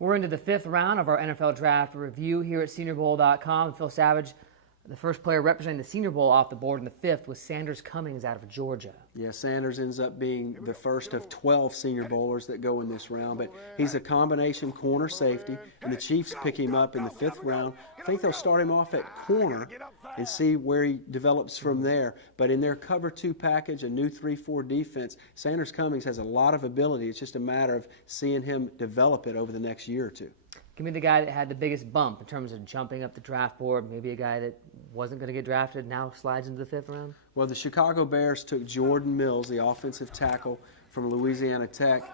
We're into the fifth round of our NFL Draft review here at SeniorBowl.com. Phil Savage, the first player representing the Senior Bowl off the board in the fifth was Sanders Cummings out of Georgia. Yeah, Sanders ends up being the first of 12 Senior Bowlers that go in this round, but he's a combination corner safety, and the Chiefs pick him up in the fifth round. I think they'll start him off at corner and see where he develops from there. But in their cover two package, a new 3-4 defense, Sanders Cummings has a lot of ability. It's just a matter of seeing him develop it over the next year or two. Give me the guy that had the biggest bump in terms of jumping up the draft board, maybe a guy that wasn't going to get drafted, now slides into the fifth round? Well, the Chicago Bears took Jordan Mills, the offensive tackle from Louisiana Tech,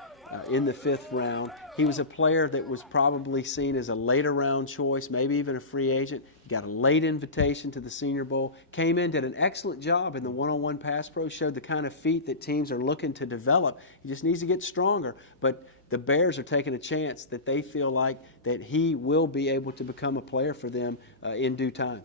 in the fifth round. He was a player that was probably seen as a later round choice, maybe even a free agent. He got a late invitation to the Senior Bowl, came in, did an excellent job in the one-on-one pass pro, showed the kind of feet that teams are looking to develop. He just needs to get stronger. But the Bears are taking a chance that they feel like that he will be able to become a player for them in due time.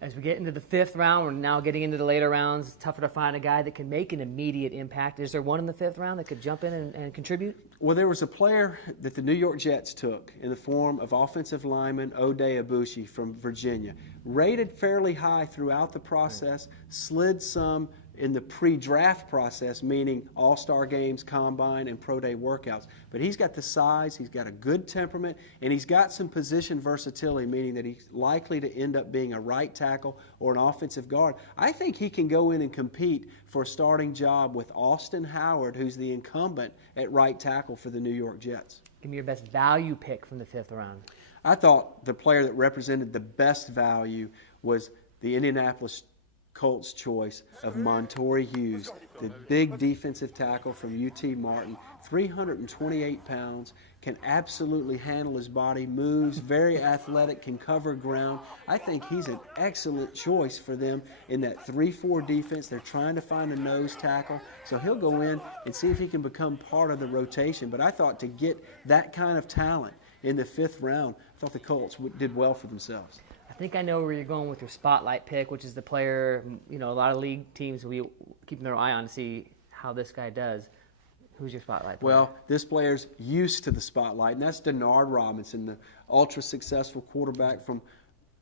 As we get into the fifth round, we're now getting into the later rounds. It's tougher to find a guy that can make an immediate impact. Is there one in the fifth round that could jump in and contribute? Well, there was a player that the New York Jets took in the form of offensive lineman Oday Aboushi from Virginia. Rated fairly high throughout the process, slid some in the pre-draft process, meaning all-star games, combine, and pro day workouts. But he's got the size, he's got a good temperament, and he's got some position versatility, meaning that he's likely to end up being a right tackle or an offensive guard. I think he can go in and compete for a starting job with Austin Howard, who's the incumbent at right tackle for the New York Jets. Give me your best value pick from the fifth round. I thought the player that represented the best value was the Indianapolis Colts choice of Montorie Hughes, the big defensive tackle from UT Martin, 328 pounds, can absolutely handle his body, moves, very athletic, can cover ground. I think he's an excellent choice for them in that 3-4 defense. They're trying to find a nose tackle, so he'll go in and see if he can become part of the rotation. But I thought to get that kind of talent in the fifth round, I thought the Colts did well for themselves. I think I know where you're going with your spotlight pick, which is the player, a lot of league teams will be keeping their eye on to see how this guy does. Who's your spotlight player? Well, this player's used to the spotlight, and that's Denard Robinson, the ultra-successful quarterback from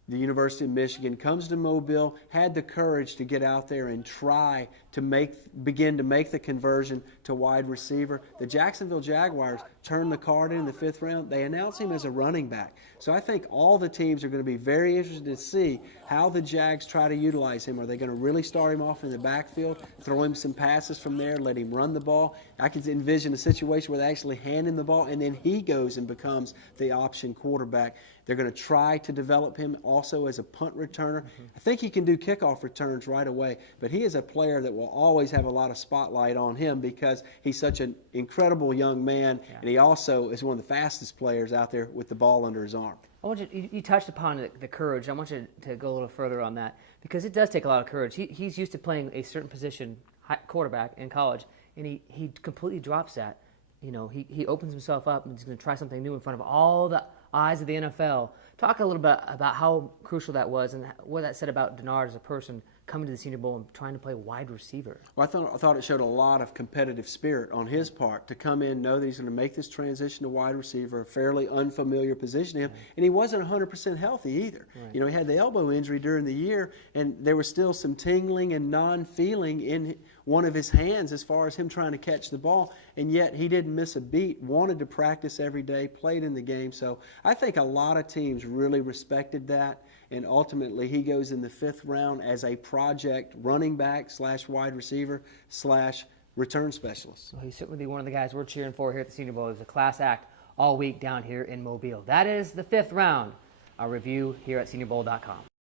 the University of Michigan, comes to Mobile, had the courage to get out there and try to begin to make the conversion to wide receiver. The Jacksonville Jaguars turned the card in the fifth round. They announced him as a running back. So I think all the teams are going to be very interested to see how the Jags try to utilize him. Are they going to really start him off in the backfield, throw him some passes from there, let him run the ball? I can envision a situation where they actually hand him the ball and then he goes and becomes the option quarterback. They're going to try to develop him also as a punt returner. I think he can do kickoff returns right away, but he is a player that will always have a lot of spotlight on him because he's such an incredible young man, and he also is one of the fastest players out there with the ball under his arm. I want you touched upon the courage. I want you to go a little further on that because it does take a lot of courage. He's used to playing a certain position, quarterback, in college, and he completely drops that. He opens himself up and he's going to try something new in front of all the eyes of the NFL. Talk a little bit about how crucial that was and what that said about Denard as a person coming to the Senior Bowl and trying to play wide receiver. Well, I thought it showed a lot of competitive spirit on his part to come in, know that he's going to make this transition to wide receiver, a fairly unfamiliar position to him, and he wasn't 100% healthy either. Right. He had the elbow injury during the year, and there was still some tingling and non-feeling in one of his hands as far as him trying to catch the ball, and yet he didn't miss a beat, wanted to practice every day, played in the game. So I think a lot of teams really respected that, and ultimately he goes in the fifth round as a project running back / wide receiver / return specialist. Well, he's certainly one of the guys we're cheering for here at the Senior Bowl. It's a class act all week down here in Mobile. That is the fifth round. Our review here at SeniorBowl.com.